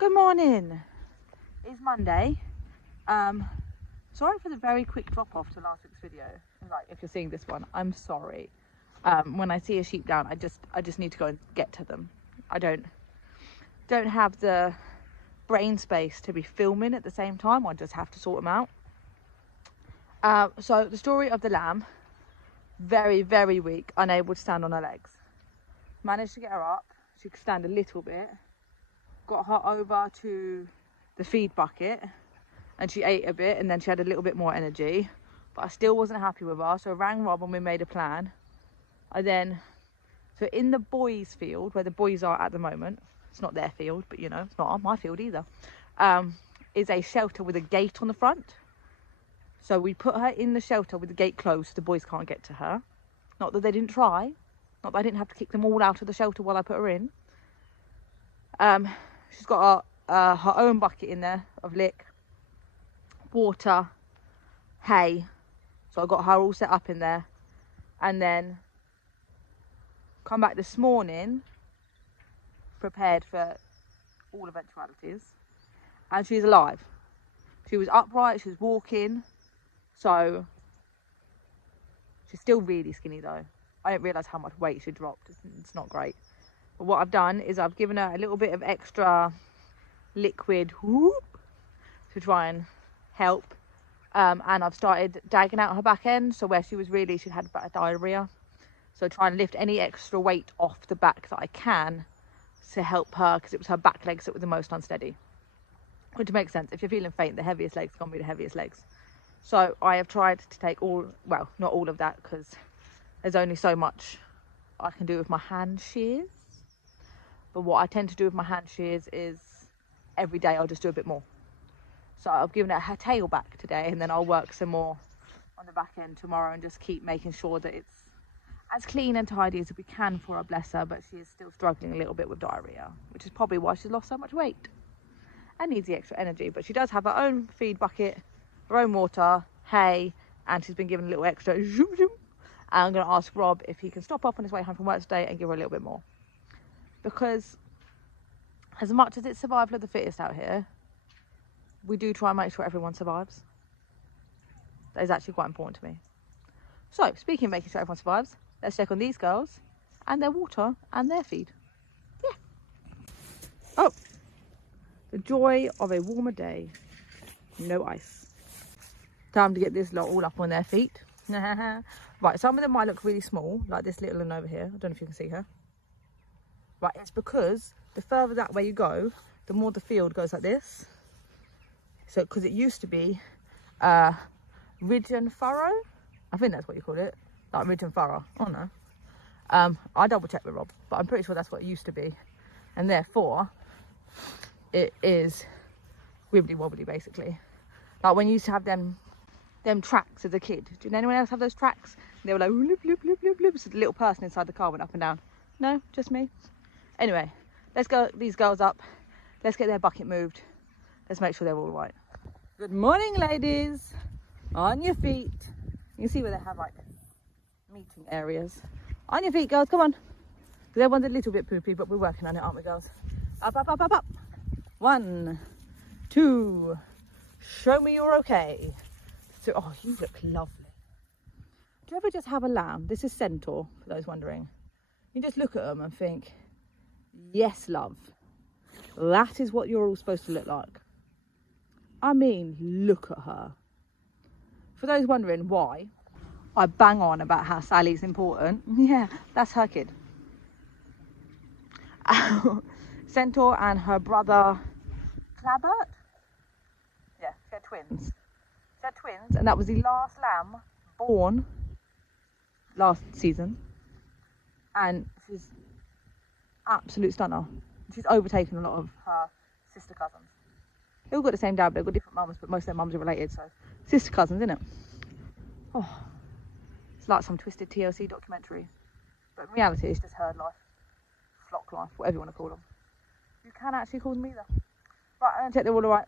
Good morning. It's Monday. Sorry for the very quick drop off to last week's video. Like, if you're seeing this one, I'm sorry. When I see a sheep down, I just need to go and get to them. I don't have the brain space to be filming at the same time. I just have to sort them out. So the story of the lamb, very, very weak, unable to stand on her legs. Managed to get her up. She could stand a little bit. Got her over to the feed bucket and she ate a bit, and then she had a little bit more energy, but I still wasn't happy with her. So I rang Rob and we made a plan. So in the boys' field, where the boys are at the moment, it's not their field, but you know, it's not on my field either, is a shelter with a gate on the front. So we put her in the shelter with the gate closed so the boys can't get to her. Not that they didn't try, not that I didn't have to kick them all out of the shelter while I put her in. She's got her own bucket in there of lick, water, hay. So I got her all set up in there, and then come back this morning prepared for all eventualities, and she's alive. She was upright, she was walking, so she's still really skinny though. I didn't realise how much weight she dropped. It's not great. But what I've done is I've given her a little bit of extra liquid to try and help, and I've started dagging out her back end, so where she'd had diarrhea, so try and lift any extra weight off the back that I can to help her, because it was her back legs that were the most unsteady, which makes sense. If you're feeling faint, the heaviest legs are going to be the heaviest legs. So I have tried to take not all of that, because there's only so much I can do with my hand shears. But what I tend to do with my hand shears is every day I'll just do a bit more. So I've given her tail back today, and then I'll work some more on the back end tomorrow and just keep making sure that it's as clean and tidy as we can for her, bless her. But she is still struggling a little bit with diarrhea, which is probably why she's lost so much weight and needs the extra energy. But she does have her own feed bucket, her own water, hay, and she's been given a little extra. And I'm going to ask Rob if he can stop off on his way home from work today and give her a little bit more. Because as much as it's survival of the fittest out here, we do try and make sure everyone survives. That is actually quite important to me. So, speaking of making sure everyone survives, let's check on these girls and their water and their feed. Yeah. Oh, the joy of a warmer day. No ice. Time to get this lot all up on their feet. Right, some of them might look really small, like this little one over here. I don't know if you can see her. Right, it's because the further that way you go, the more the field goes like this. So, because it used to be ridge and furrow. I think that's what you call it. Like ridge and furrow. Oh no. I double check with Rob, but I'm pretty sure that's what it used to be. And therefore, it is wibbly wobbly basically. Like when you used to have them tracks as a kid. Did anyone else have those tracks? They were like loop, loop, loop, loop, loop. So the little person inside the car went up and down. No, just me. Anyway, let's go these girls up. Let's get their bucket moved. Let's make sure they're all right. Good morning, ladies. On your feet. You can see where they have like meeting areas. On your feet, girls, come on. Because everyone's a little bit poopy, but we're working on it, aren't we, girls? Up, up, up, up, up. 1, 2. Show me you're okay. So, oh, you look lovely. Do you ever just have a lamb? This is Centaur, for those wondering. You just look at them and think, yes, love. That is what you're all supposed to look like. I mean, look at her. For those wondering why I bang on about how Sally's important, yeah, that's her kid. Centaur and her brother Clabert. Yeah, they're twins. They're twins, and that was the last lamb born last season. And she's absolute stunner. She's overtaken a lot of her sister cousins. They all got the same dad, they've got different mums, but most of their mums are related, so sister cousins, isn't it? Oh, it's like some twisted TLC documentary. But in reality, it's just herd life, flock life, whatever you want to call them. You can actually call them either. Right, I'm going to check they're all alright.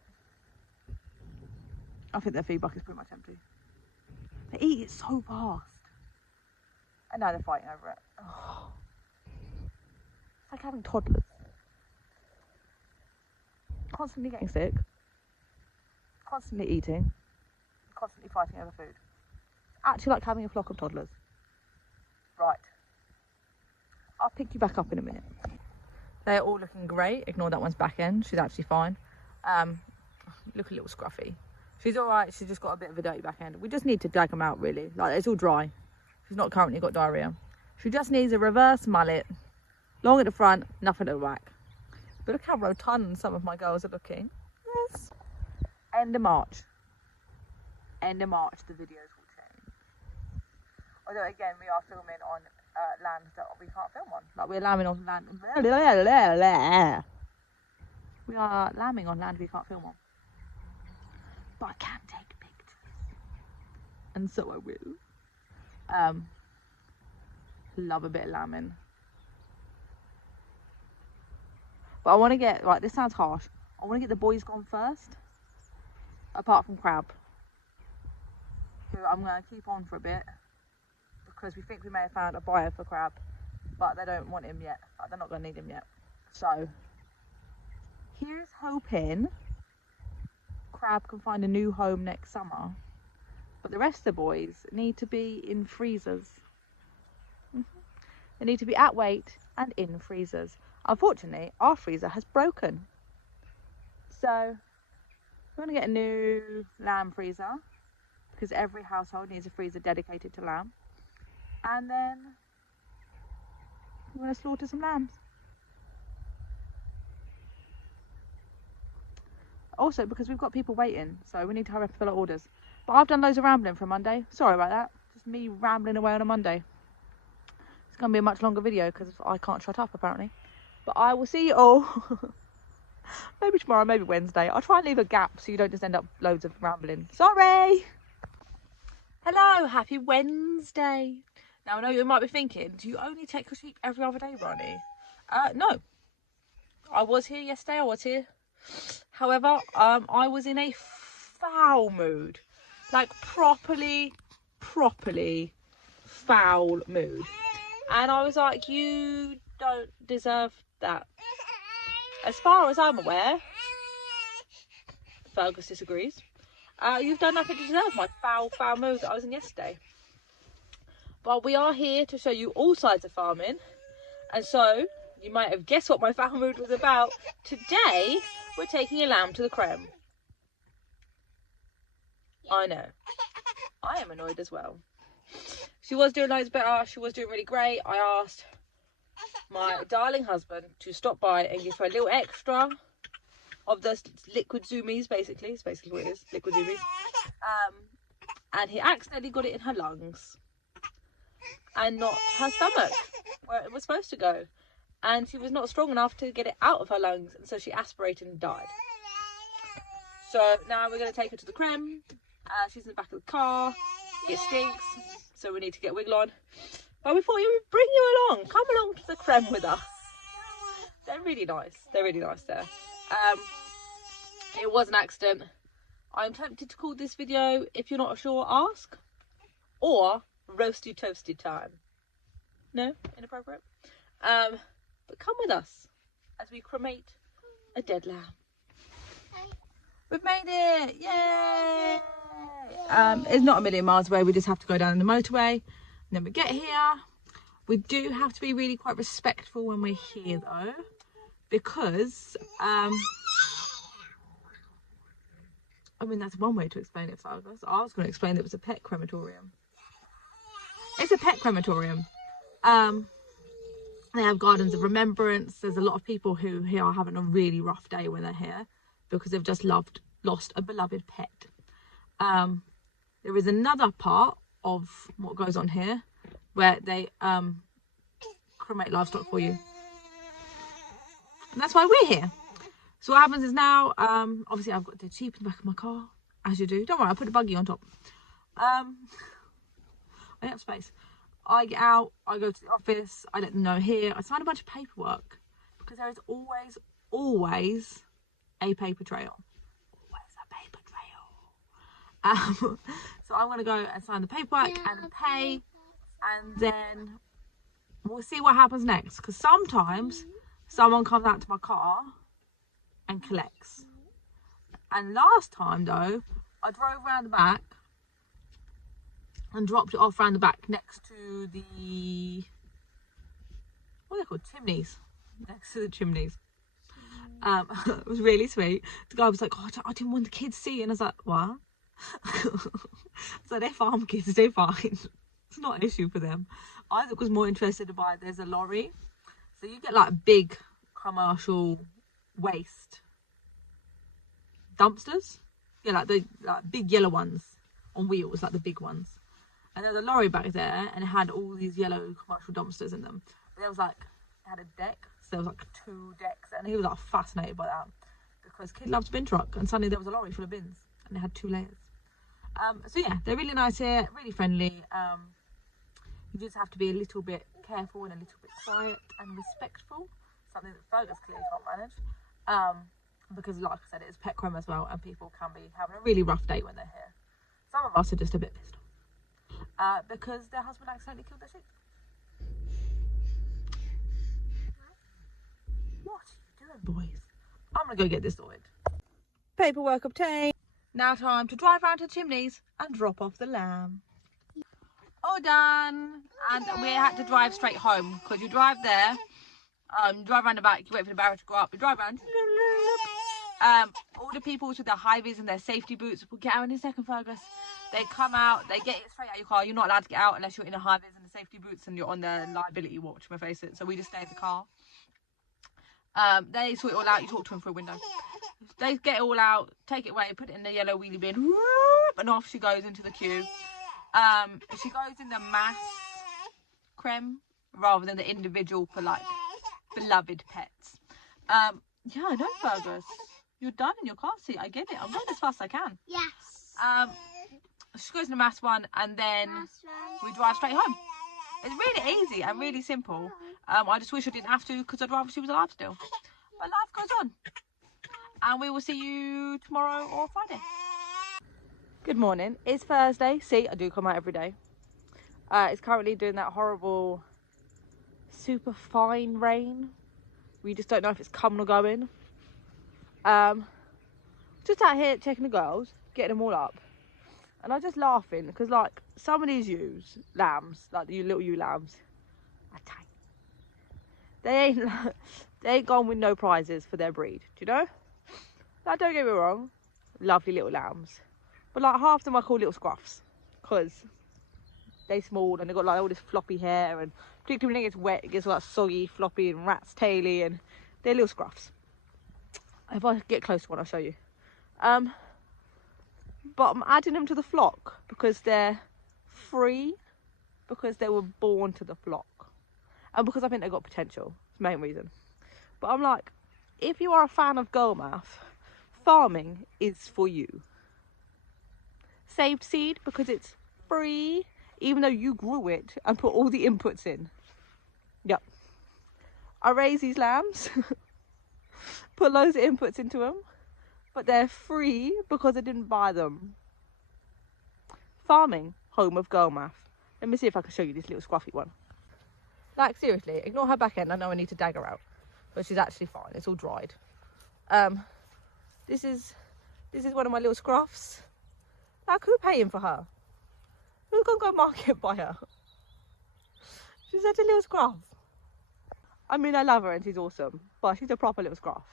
I think their feed bucket's pretty much empty. They eat it so fast. And now they're fighting over it. Oh. It's like having toddlers. constantly getting sick, constantly eating, constantly fighting over food. Actually like having a flock of toddlers. Right. I'll pick you back up in a minute. They're all looking great. Ignore that one's back end. She's actually fine. Look a little scruffy. She's all right. She's just got a bit of a dirty back end. We just need to drag them out, really. Like, it's all dry. She's not currently got diarrhea. She just needs a reverse mullet. Long at the front, nothing at the back. But look how rotund some of my girls are looking. Yes. End of March. End of March, the videos will change. Although, again, we are filming on land that we can't film on. Like, we're lambing on land. We are lambing on land we can't film on. But I can take pictures. And so I will. Love a bit of lambing. But I want to get, right, this sounds harsh. I want to get the boys gone first. Apart from Crab. Who I'm going to keep on for a bit. Because we think we may have found a buyer for Crab. But they don't want him yet. Like, they're not going to need him yet. So, here's hoping Crab can find a new home next summer. But the rest of the boys need to be in freezers. They need to be at weight and in freezers. Unfortunately, our freezer has broken. So, we're going to get a new lamb freezer. Because every household needs a freezer dedicated to lamb. And then, we're going to slaughter some lambs. Also, because we've got people waiting. So, we need to hurry up and fill our orders. But I've done loads of rambling for Monday. Sorry about that. Just me rambling away on a Monday. It's going to be a much longer video because I can't shut up apparently. But I will see you all maybe tomorrow, maybe Wednesday. I'll try and leave a gap so you don't just end up loads of rambling. Sorry! Hello, happy Wednesday. Now I know you might be thinking, do you only take your sheep every other day, Ronnie? No. I was here yesterday, I was here. However, I was in a foul mood. Like properly foul mood. And I was like, you don't deserve that. As far as I'm aware, Fergus disagrees. You've done nothing to deserve my foul mood that I was in yesterday. But we are here to show you all sides of farming. And so, you might have guessed what my foul mood was about. Today, we're taking a lamb to the creme. I know. I am annoyed as well. She was doing loads better. She was doing really great. I asked my darling husband to stop by and give her a little extra of the liquid zoomies, basically. It's basically what it is, liquid zoomies. And he accidentally got it in her lungs. And not her stomach, where it was supposed to go. And she was not strong enough to get it out of her lungs. And so she aspirated and died. So now we're going to take her to the creme. She's in the back of the car. It stinks. So we need to get Wiggle on. But we thought we would bring you along. Come along to the creme with us. They're really nice. They're really nice there. It was an accident. I'm tempted to call this video, if you're not sure, ask. Or roasty toasty time. No? Inappropriate? But come with us as we cremate a dead lamb. We've made it! Yay! It's not a million miles away. We just have to go down the motorway. And then we get here. We do have to be really quite respectful when we're here though. Because, I mean, that's one way to explain it, Fergus. I was going to explain that it was a pet crematorium. It's a pet crematorium. They have gardens of remembrance. There's a lot of people who here are having a really rough day when they're here because they've just lost a beloved pet. There is another part of what goes on here where they cremate livestock for you. And that's why we're here. So what happens is now, obviously I've got the sheep in the back of my car, as you do. Don't worry, I'll put the buggy on top. I have space. I get out, I go to the office, I let them know here. I sign a bunch of paperwork because there is always a paper trail. Always a paper trail. So I'm going to go and sign the paperwork and pay, and then we'll see what happens next. Because sometimes someone comes out to my car and collects. And last time though, I drove around the back and dropped it off around the back next to the, what are they called, chimneys, next to the chimneys. It was really sweet. The guy was like, oh, I didn't want the kids to see, and I was like, what? So they're farm kids, they're fine. It's not an issue for them. Isaac was more interested to buy, there's a lorry, so you get like big commercial waste dumpsters, yeah, like the big yellow ones on wheels, like the big ones. And there's a lorry back there, and it had all these yellow commercial dumpsters in them. There was like, it had a deck, so there was like 2 decks, and he was like fascinated by that because kid loves bin truck, and suddenly there was a lorry full of bins, and it had 2 layers. So yeah, they're really nice here, really friendly. You just have to be a little bit careful and a little bit quiet and respectful, something that Fergus clearly can't manage. Because like I said, it is pet crime as well, and people can be having a really rough day when they're here. Some of us are just a bit pissed off because their husband accidentally killed their sheep. What are you doing, boys? I'm gonna go get this sorted. Paperwork obtained. Now time to drive round to the chimneys and drop off the lamb. All done. And we had to drive straight home because you drive there, you drive around the back, you wait for the barrier to go up, you drive around. All the people with their high vis and their safety boots will get out in a second, Fergus. They come out, they get it straight out of your car. You're not allowed to get out unless you're in a high vis and the safety boots and you're on the liability watch, my face it. So we just stay in the car. They sort it all out, you talk to them through a window. They get it all out, take it away, put it in the yellow wheelie bin, and off she goes into the queue. She goes in the mass creme rather than the individual for like beloved pets. Yeah, I know, Fergus. You're done in your car seat. I get it. I'm going as fast as I can. Yes. She goes in the mass one, and then we drive straight home. It's really easy and really simple. I just wish I didn't have to because I'd rather she was alive still. But life goes on. And we will see you tomorrow or Friday. Good morning. It's Thursday. See, I do come out every day. It's currently doing that horrible super fine rain. We just don't know if it's coming or going. Just out here checking the girls, getting them all up. And I'm just laughing because like some of these ewes, lambs, like the little ewe lambs, are tiny. They ain't gone with no prizes for their breed, do you know? Like, don't get me wrong, lovely little lambs. But like half of them I call little scruffs because they're small and they've got like all this floppy hair, and particularly when it gets wet it gets like soggy, floppy and rat's taily, and they're little scruffs. If I get close to one I'll show you. But I'm adding them to the flock because they're free, because they were born to the flock, and because I think they've got potential. It's the main reason. But I'm like, if you are a fan of girl math, farming is for you. Saved seed because it's free, even though you grew it and put all the inputs in. Yep. I raise these lambs, put loads of inputs into them, but they're free because I didn't buy them. Farming, home of girl math. Let me see if I can show you this little scruffy one. Like seriously, ignore her back end. I know I need to dag her out, but she's actually fine. It's all dried. This is one of my little scruffs. Like, who paying for her? Who can go market by her? She's such a little scruff. I mean, I love her and she's awesome, but she's a proper little scruff.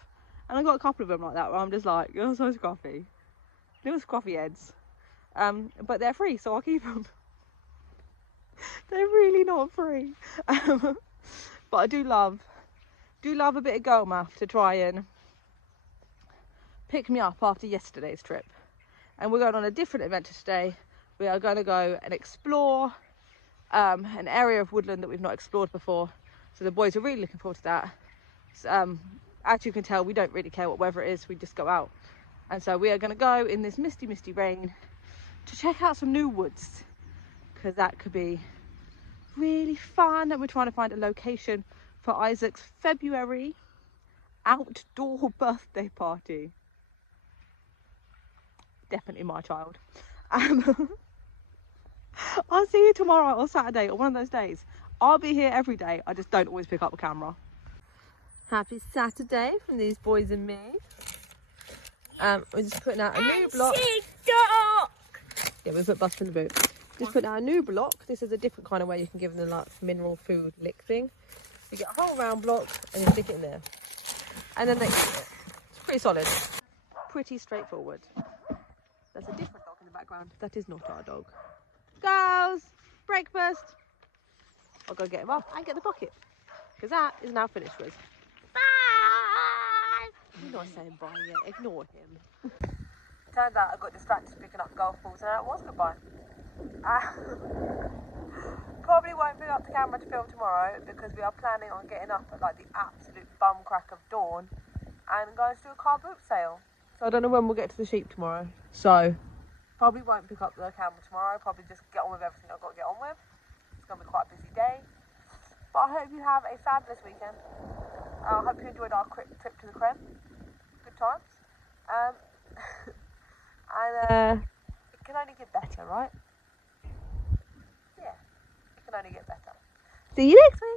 And I got a couple of them like that where I'm just like, you're so scruffy. Little scruffy heads. But they're free, so I'll keep them. They're really not free. But I do love a bit of girl math to try and pick me up after yesterday's trip. And we're going on a different adventure today. We are going to go and explore an area of woodland that we've not explored before. So the boys are really looking forward to that. So, as you can tell, we don't really care what weather it is, we just go out. And so we are going to go in this misty rain to check out some new woods, because that could be really fun. And we're trying to find a location for Isaac's February outdoor birthday party. Definitely my child. I'll see you tomorrow or Saturday or one of those days. I'll be here every day. I just don't always pick up the camera. Happy Saturday from these boys and me. We're just putting out a new block. Yeah, we put Buster in the boot. Just putting out a new block. This is a different kind of way you can give them the like mineral food lick thing. You get a whole round block and you stick it in there. And then they eat it. It's pretty solid. Pretty straightforward. There's a different dog in the background. That is not our dog. Girls, breakfast. I'll go get him up and get the bucket. Because that is now finished with. Bye! You're not saying bye yet. Ignore him. Turns out I got distracted picking up golf balls and it was goodbye. Probably won't pick up the camera to film tomorrow because we are planning on getting up at like the absolute bum crack of dawn and going to do a car boot sale. So I don't know when we'll get to the sheep tomorrow. So probably won't pick up the camera tomorrow. Probably just get on with everything I've got to get on with. It's going to be quite a busy day. But I hope you have a fabulous weekend. I hope you enjoyed our trip to the Creme. Good times. And it can only get better, right? Yeah, it can only get better. See you next week.